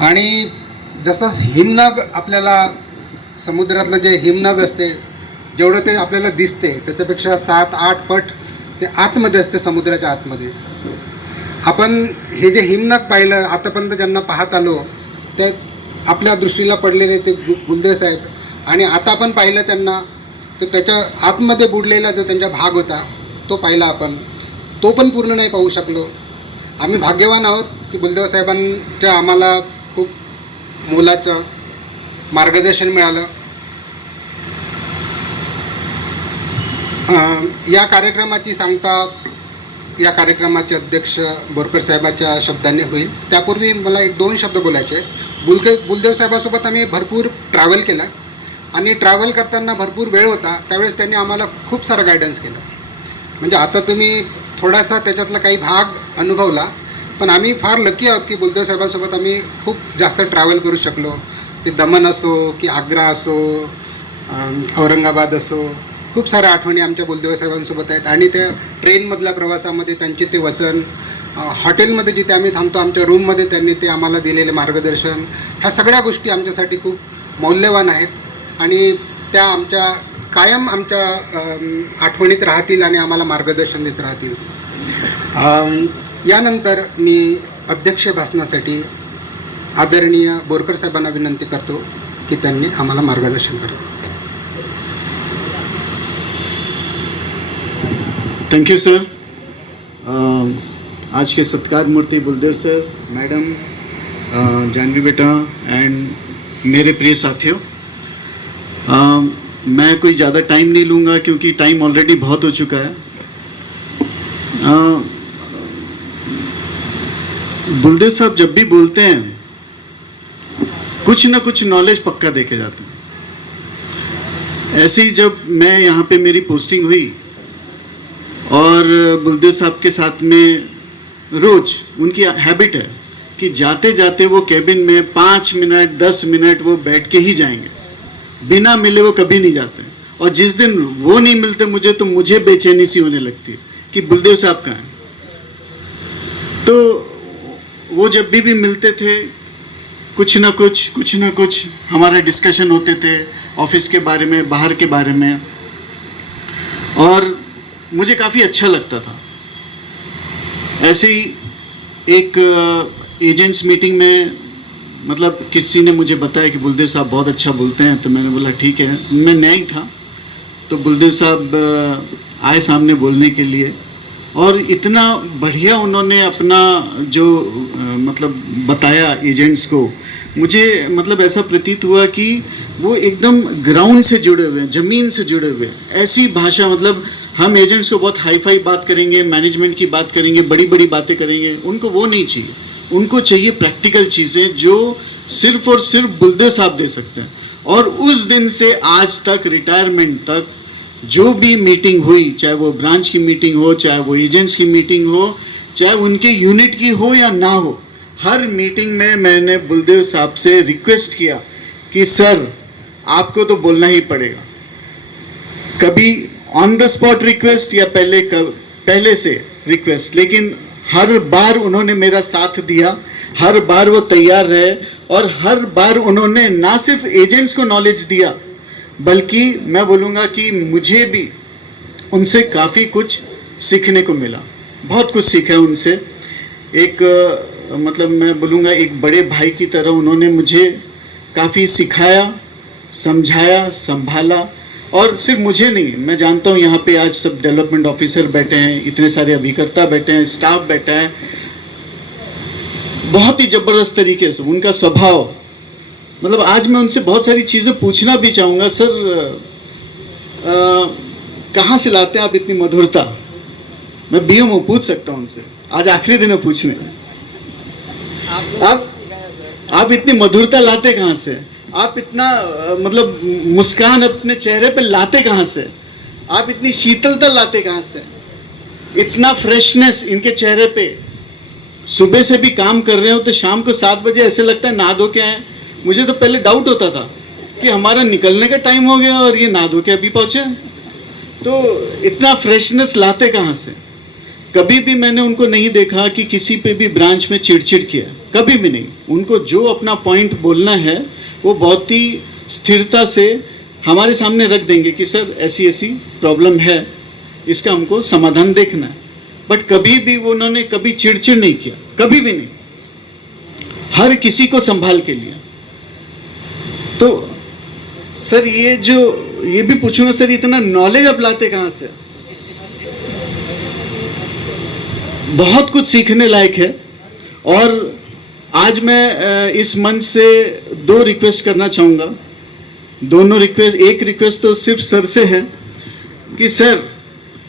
आणि जसं हिमनग आपल्याला समुद्रातलं जे हिमनग असते जेवढं ते आपल्याला दिसते त्याच्यापेक्षा 7-8 पट ते आतमध्ये असते, समुद्राच्या आतमध्ये. आपण हे जे हिमनग पाहिलं आतापर्यंत ज्यांना पाहत आलो ते आपल्या दृष्टीला पडलेले ते गुलदेव साहेब, आणि आता आपण पाहिलं त्यांना तर त्याच्या आतमध्ये बुडलेला जो त्यांचा भाग होता तो पाहिला आपण, तो पण पूर्ण नाही पाहू शकलो. आम्ही भाग्यवान आहोत की गुलदेव साहेबांच्या आम्हाला खूप मोलाचं मार्गदर्शन मिळालं. या कार्यक्रमाची सांगता या कार्यक्रमाचे अध्यक्ष बोरकर साहेबांच्या शब्दांनी होईल. त्यापूर्वी मला 1-2 शब्द बोलायचे आहेत. गुलदेव साहेबासोबत आम्ही भरपूर ट्रॅव्हल केला आणि ट्रॅव्हल करताना भरपूर वेळ होता, त्यावेळेस त्यांनी आम्हाला खूप सारा गायडन्स केलं. म्हणजे आता तुम्ही थोडासा त्याच्यातला काही भाग अनुभवला, पण आम्ही फार लकी आहोत की गुलदेव साहेबांसोबत आम्ही खूप जास्त ट्रॅव्हल करू शकलो. ते दमन असो की आग्रा असो, औरंगाबाद असो, खूप साऱ्या आठवणी आमच्या गुलदेव साहेबांसोबत आहेत. आणि त्या ट्रेनमधल्या प्रवासामध्ये त्यांचे ते वचन, हॉटेलमध्ये जिथे आम्ही थांबतो आमच्या रूममध्ये त्यांनी ते आम्हाला दिलेले मार्गदर्शन, ह्या सगळ्या गोष्टी आमच्यासाठी खूप मौल्यवान आहेत आणि त्या आमच्या कायम आमच्या आठवणीत राहतील आणि आम्हाला मार्गदर्शन देत राहतील. यानंतर मी अध्यक्ष भाषणासाठी आदरणीय बोरकर साहेबांना विनंती करतो की त्यांनी आम्हाला मार्गदर्शन करावं. Thank you sir. आज के सत्कार मूर्ति बुलदेव सर, मैडम, जानवी बेटा एंड मेरे प्रिय साथियों, मैं कोई ज़्यादा टाइम नहीं लूँगा क्योंकि टाइम ऑलरेडी बहुत हो चुका है. बुलदेव साहब जब भी बोलते हैं कुछ ना कुछ नॉलेज पक्का देके जाते हैं. ऐसे ही जब मैं यहाँ पे मेरी पोस्टिंग हुई और बुलदेव साहब के साथ में रोज़ उनकी हैबिट है कि जाते जाते वो कैबिन में 5 मिनट 10 मिनट वो बैठ के ही जाएंगे, बिना मिले वो कभी नहीं जाते. और जिस दिन वो नहीं मिलते मुझे तो मुझे बेचैनी सी होने लगती है कि बुलदेव साहब कहाँ हैं. तो वो जब भी मिलते थे कुछ ना कुछ हमारे डिस्कशन होते थे ऑफिस के बारे में, बाहर के बारे में, और मुझे काफ़ी अच्छा लगता था. ऐसे ही एक एजेंट्स मीटिंग में मतलब किसी ने मुझे बताया कि बुलदेव साहब बहुत अच्छा बोलते हैं, तो मैंने बोला ठीक है. मैं नया ही था तो बुलदेव साहब आए सामने बोलने के लिए, और इतना बढ़िया उन्होंने अपना जो मतलब बताया एजेंट्स को, मुझे मतलब ऐसा प्रतीत हुआ कि वो एकदम ग्राउंड से जुड़े हुए हैं, ज़मीन से जुड़े हुए. ऐसी भाषा, मतलब हम एजेंट्स को बहुत हाई फाई बात करेंगे, मैनेजमेंट की बात करेंगे, बड़ी बड़ी बातें करेंगे, उनको वो नहीं चाहिए. उनको चाहिए प्रैक्टिकल चीज़ें जो सिर्फ और सिर्फ बुलदेव साहब दे सकते हैं. और उस दिन से आज तक, रिटायरमेंट तक, जो भी मीटिंग हुई, चाहे वो ब्रांच की मीटिंग हो, चाहे वो एजेंट्स की मीटिंग हो, चाहे उनके यूनिट की हो या ना हो, हर मीटिंग में मैंने बुलदेव साहब से रिक्वेस्ट किया कि सर आपको तो बोलना ही पड़ेगा. कभी ऑन द स्पॉट रिक्वेस्ट या पहले से रिक्वेस्ट, लेकिन हर बार उन्होंने मेरा साथ दिया, हर बार वो तैयार रहे, और हर बार उन्होंने ना सिर्फ एजेंट्स को नॉलेज दिया बल्कि मैं बोलूँगा कि मुझे भी उनसे काफ़ी कुछ सीखने को मिला. बहुत कुछ सीखा है उनसे. एक मतलब मैं बोलूँगा एक बड़े भाई की तरह उन्होंने मुझे काफ़ी सिखाया, समझाया, संभाला. और सिर्फ मुझे नहीं, मैं जानता हूँ यहाँ पे आज सब डेवलपमेंट ऑफिसर बैठे हैं, इतने सारे अभिकर्ता बैठे हैं, स्टाफ बैठा है, बहुत ही ज़बरदस्त तरीके से उनका स्वभाव. मतलब आज मैं उनसे बहुत सारी चीज़ें पूछना भी चाहूँगा. सर कहाँ से लाते हैं आप इतनी मधुरता? मैं बीएम हूँ, पूछ सकता हूँ उनसे. आज आखिरी दिन है पूछने. आप इतनी मधुरता लाते कहाँ से? आप इतना मतलब मुस्कान अपने चेहरे पे लाते कहाँ से? आप इतनी शीतलता लाते कहाँ से? इतना फ्रेशनेस इनके चेहरे पे. सुबह से भी काम कर रहे हो तो शाम को 7 बजे ऐसे लगता है नहा धो के आए. मुझे तो पहले डाउट होता था कि हमारा निकलने का टाइम हो गया और ये नहा धो के अभी पहुँचे. तो इतना फ्रेशनेस लाते कहाँ से? कभी भी मैंने उनको नहीं देखा कि किसी पे भी ब्रांच में चिड़चिड़ किया, कभी भी नहीं। उनको जो अपना पॉइंट बोलना है वो बहुत ही स्थिरता से हमारे सामने रख देंगे कि सर ऐसी ऐसी प्रॉब्लम है, इसका हमको समाधान देखना है। बट कभी भी वो उन्होंने कभी चिड़चिड़ नहीं किया, कभी भी नहीं, हर किसी को संभाल के लिया। तो सर ये भी पूछूंगा सर, इतना नॉलेज आप लाते कहाँ से? बहुत कुछ सीखने लायक है। और आज मैं इस मंच से 2 रिक्वेस्ट करना चाहूँगा। दोनों रिक्वेस्ट, एक रिक्वेस्ट तो सिर्फ सर से है कि सर,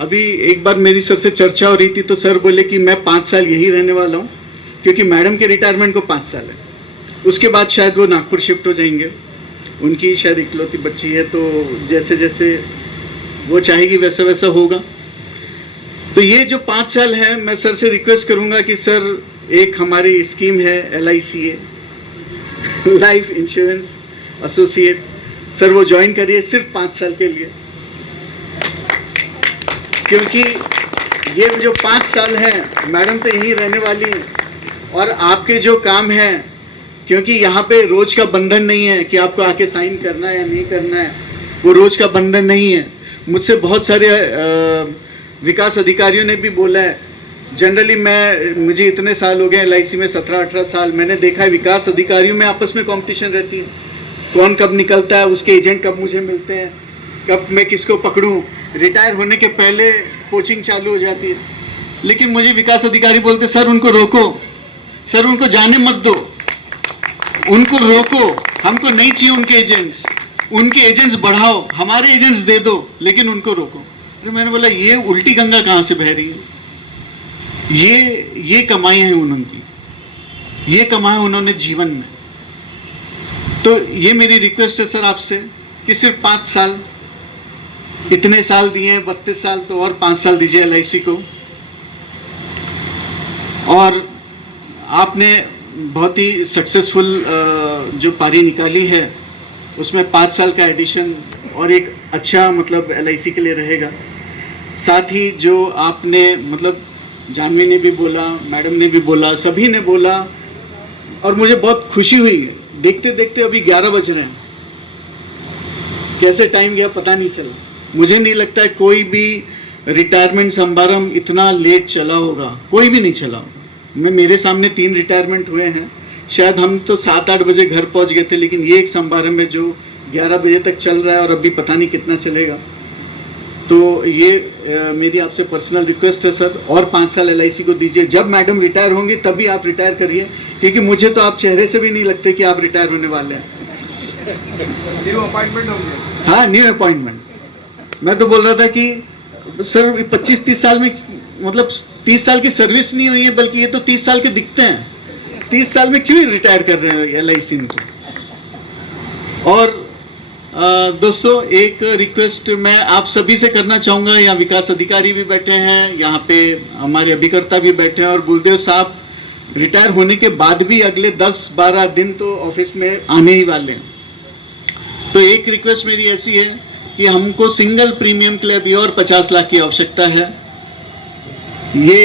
अभी एक बार मेरी सर से चर्चा हो रही थी तो सर बोले कि मैं 5 साल यही रहने वाला हूँ, क्योंकि मैडम के रिटायरमेंट को 5 साल है, उसके बाद शायद वो नागपुर शिफ्ट हो जाएंगे। उनकी शायद इकलौती बच्ची है, तो जैसे जैसे वो चाहेगी वैसा वैसा होगा। तो ये जो 5 साल है, मैं सर से रिक्वेस्ट करूंगा कि सर, एक हमारी स्कीम है LICA, life insurance associate, sir वो ज्वाइन करिए सिर्फ 5 साल के लिए, क्योंकि ये जो 5 साल हैं मैडम तो यहीं रहने वाली हैं। और आपके जो काम हैं, क्योंकि यहाँ पे रोज का बंधन नहीं है कि आपको आके साइन करना है या नहीं करना है, वो रोज का बंधन नहीं है। मुझसे बहुत सारे विकास अधिकारियों ने भी बोला है, जनरली मुझे इतने साल हो गए LIC में, 17-18 साल, मैंने देखा है विकास अधिकारियों में आपस में कंपटीशन रहती है, कौन कब निकलता है, उसके एजेंट कब मुझे मिलते हैं, कब मैं किसको पकड़ूं। रिटायर होने के पहले कोचिंग चालू हो जाती है, लेकिन मुझे विकास अधिकारी बोलते सर उनको रोको, सर उनको जाने मत दो, उनको रोको, हमको नहीं चाहिए उनके एजेंट्स बढ़ाओ, हमारे एजेंट्स दे दो, लेकिन उनको रोको। फिर मैंने बोला ये उल्टी गंगा कहाँ से बह रही है? ये कमाई है उनकी, ये कमाया उन्होंने जीवन में। तो ये मेरी रिक्वेस्ट है सर आपसे कि सिर्फ 5 साल, इतने साल दिए हैं 32 साल, तो और 5 साल दीजिए LIC को। और आपने बहुत ही सक्सेसफुल जो पारी निकाली है, उसमें 5 साल का एडिशन और एक अच्छा मतलब LIC के लिए रहेगा। साथ ही जो आपने मतलब जानवी ने भी बोला, मैडम ने भी बोला, सभी ने बोला, और मुझे बहुत खुशी हुई है। देखते देखते अभी 11 बज रहे हैं, कैसे टाइम गया पता नहीं चला। मुझे नहीं लगता है कोई भी रिटायरमेंट समारंभ इतना लेट चला होगा, कोई भी नहीं चला होगा। मेरे सामने 3 रिटायरमेंट हुए हैं, शायद हम तो 7-8 बजे घर पहुंच गए थे, लेकिन ये एक समारंभ है जो 11 बजे तक चल रहा है और अभी पता नहीं कितना चलेगा। तो ये मेरी आपसे पर्सनल रिक्वेस्ट है सर, और 5 साल LIC को दीजिए। जब मैडम रिटायर होंगी तभी आप रिटायर करिए, क्योंकि मुझे तो आप चेहरे से भी नहीं लगते कि आप रिटायर होने वाले हैं। न्यू अपॉइंटमेंट होंगे? हाँ, न्यू अपॉइंटमेंट। मैं तो बोल रहा था कि सर 25-30 साल में, मतलब 30 साल की सर्विस नहीं हुई है, बल्कि ये तो 30 साल के दिखते हैं। 30 साल में क्यों रिटायर कर रहे हैं LIC इनको? और दोस्तों, एक रिक्वेस्ट मैं आप सभी से करना चाहूँगा। यहाँ विकास अधिकारी भी बैठे हैं, यहाँ पे हमारे अभिकर्ता भी बैठे हैं, और बुलदेव साहब रिटायर होने के बाद भी अगले 10-12 दिन तो ऑफिस में आने ही वाले हैं। तो एक रिक्वेस्ट मेरी ऐसी है कि हमको सिंगल प्रीमियम के लिए अभी और 50 लाख की आवश्यकता है। ये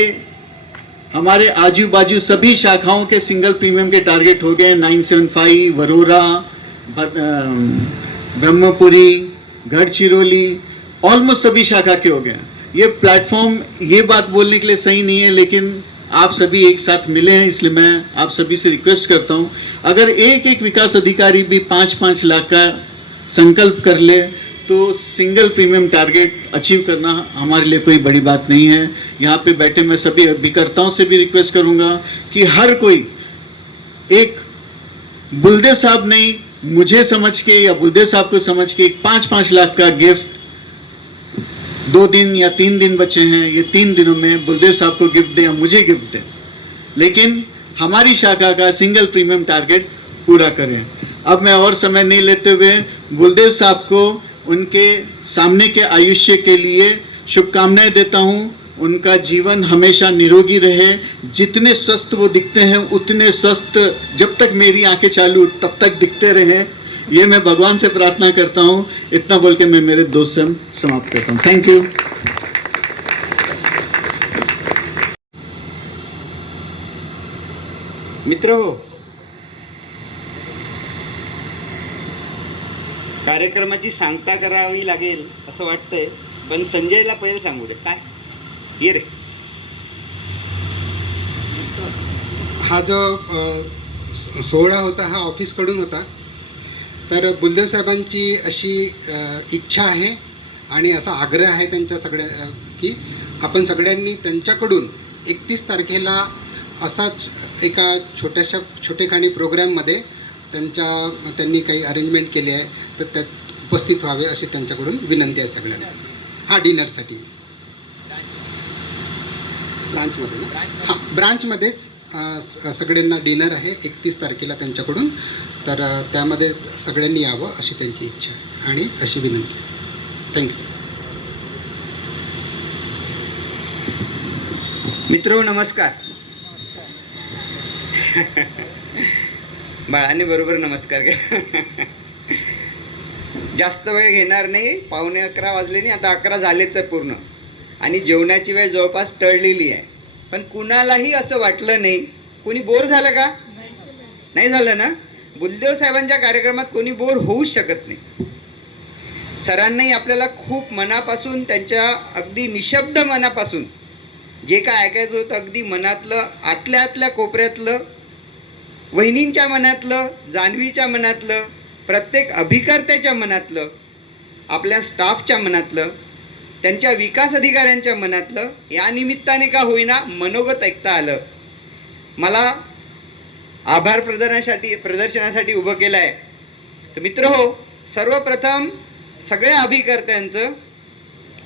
हमारे आजू बाजू सभी शाखाओं के सिंगल प्रीमियम के टारगेट हो गए। 975, वरोरा, ब्रह्मपुरी, गढ़चिरौली, ऑलमोस्ट सभी शाखा के हो गए। ये प्लेटफॉर्म ये बात बोलने के लिए सही नहीं है, लेकिन आप सभी एक साथ मिले हैं, इसलिए मैं आप सभी से रिक्वेस्ट करता हूं, अगर एक एक विकास अधिकारी भी 5-5 लाख का संकल्प कर ले तो सिंगल प्रीमियम टारगेट अचीव करना हमारे लिए कोई बड़ी बात नहीं है। यहाँ पे बैठे मैं सभी अभिकर्ताओं से भी रिक्वेस्ट करूँगा कि हर कोई एक बुलदेव साहब नहीं, मुझे समझ के या बुलदेव साहब को समझ के 5-5 लाख का गिफ्ट, 2 दिन या 3 दिन बचे हैं, ये 3 दिनों में बुलदेव साहब को गिफ्ट दें या मुझे गिफ्ट दें, लेकिन हमारी शाखा का सिंगल प्रीमियम टारगेट पूरा करें। अब मैं और समय नहीं लेते हुए बुलदेव साहब को उनके सामने के आयुष्य के लिए शुभकामनाएं देता हूं। उनका जीवन हमेशा निरोगी रहे, जितने स्वस्थ वो दिखते हैं उतने स्वस्थ जब तक मेरी आंखें चालू तब तक दिखते रहे, ये मैं भगवान से प्रार्थना करता हूं। इतना बोल के मैं मेरे दोस्त से समाप्त करता हूं। Thank you. मित्र हो, कार्यक्रमाची सांगता करावी लागेल असं वाटतंय, पण संजयला पहिले सांगू दे. काय ये रे. हा जो सोहळा होता हा ऑफिसकडून होता. तर बुलदेव साहेबांची अशी इच्छा आहे आणि असा आग्रह आहे त्यांच्या सगळ्या की आपण सगळ्यांनी त्यांच्याकडून 31 तारखेला असाच एका छोटेखानी प्रोग्रॅममध्ये त्यांनी काही अरेंजमेंट केली आहे, तर त्यात उपस्थित व्हावे अशी त्यांच्याकडून विनंती आहे सगळ्यांना. हा डिनरसाठी ब्रांचमध्ये ना, हां ब्रांचमध्येच सगळ्यांना डिनर आहे 31 तारखेला त्यांच्याकडून. तर त्यामध्ये सगळ्यांनी यावं अशी त्यांची इच्छा आहे आणि अशी विनंती आहे. थँक्यू. मित्र नमस्कार. बाळाने बरोबर नमस्कार केला. जास्त वेळ घेणार नाही. 11:15 वाजले नाही, आता 11 झालेच आहे पूर्ण, आणि जेवणाची वेळ जवळपास टळलेली आहे. पण कुणालाही असं वाटलं नाही, कोणी बोर झालं का? नाही झालं ना. बुलदेव साहेबांच्या कार्यक्रमात कोणी बोर होऊच शकत नाही. सरांनाही आपल्याला खूप मनापासून, त्यांच्या अगदी निशब्द मनापासून जे काय ऐकायचं होतं, अगदी मनातलं, आतल्या कोपऱ्यातलं, वहिनींच्या मनातलं, जान्हवीच्या मनातलं, प्रत्येक अभिकर्त्याच्या मनातलं, आपल्या स्टाफच्या मनातलं, त्यांच्या विकास अधिकाऱ्यांच्या मनातलं, या निमित्ताने का होईना मनोगत ऐकता आलं. मला आभार प्रदर्शनासाठी उभं केलं आहे. तर मित्र हो, सर्वप्रथम सगळ्या अभिकर्त्यांचं,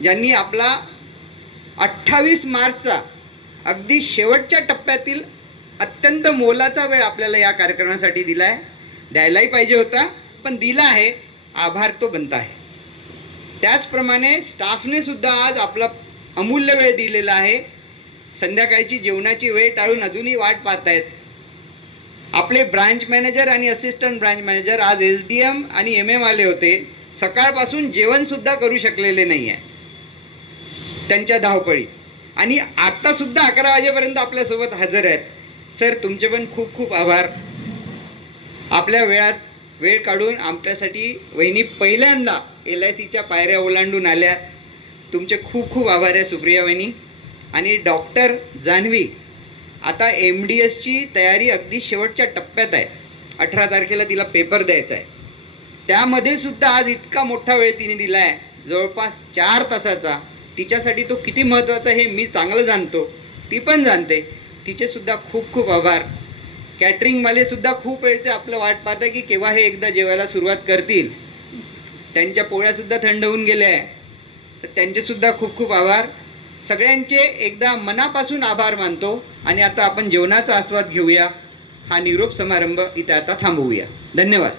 ज्यांनी आपला 28 मार्चचा अगदी शेवटच्या टप्प्यातील अत्यंत मोलाचा वेळ आपल्याला या कार्यक्रमासाठी दिला आहे. द्यायलाही पाहिजे होता, पण दिला आहे. आभार तो बनता आहे. त्याचप्रमाणे स्टाफने सुद्धा आज आपला अमूल्य वेळ दिलेला आहे. संध्याकाळची जेवणाची वेळ टाळून अजूनही वाट पाहत आहेत. आपले ब्रांच मॅनेजर आणि असिस्टंट ब्रांच मॅनेजर आज SDM आणि MM आले होते. सकाळपासून जेवणसुद्धा करू शकलेले नाही आहे त्यांच्या धावपळीत, आणि आत्तासुद्धा 11 वाजेपर्यंत आपल्यासोबत हजर आहेत. सर, तुमचे पण खूप खूप आभार. आपल्या वेळ काढून आमच्यासाठी वहिनी पहिल्यांदा LICच्या पायऱ्या ओलांडून आल्या. तुमचे खूप खूप आभार आहे सुप्रिया वहिनी. आणि डॉक्टर जान्हवी, आता MDSची तयारी अगदी शेवटच्या टप्प्यात आहे. 18 तारखेला तिला पेपर द्यायचा आहे. त्यामध्ये सुद्धा आज इतका मोठा वेळ तिने दिला आहे, जवळपास 4 तासाचा. तिच्यासाठी तो किती महत्त्वाचा हे मी चांगलं जाणतो, ती पण जाणते. तिचेसुद्धा खूप खूप आभार. कॅटरिंगवालेसुद्धा खूप वेळचे आपलं वाट पाहत आहे की केव्हा हे एकदा जेवायला सुरुवात करतील. त्यांच्या पोळ्यासुद्धा थंड होऊन गेल्या आहे, तर त्यांचेसुद्धा खूप खूप आभार. सगळ्यांचे एकदा मनापासून आभार मानतो. आणि आता आपण जेवणाचा आस्वाद घेऊया. हा निरोप समारंभ इथे आता थांबवूया. धन्यवाद.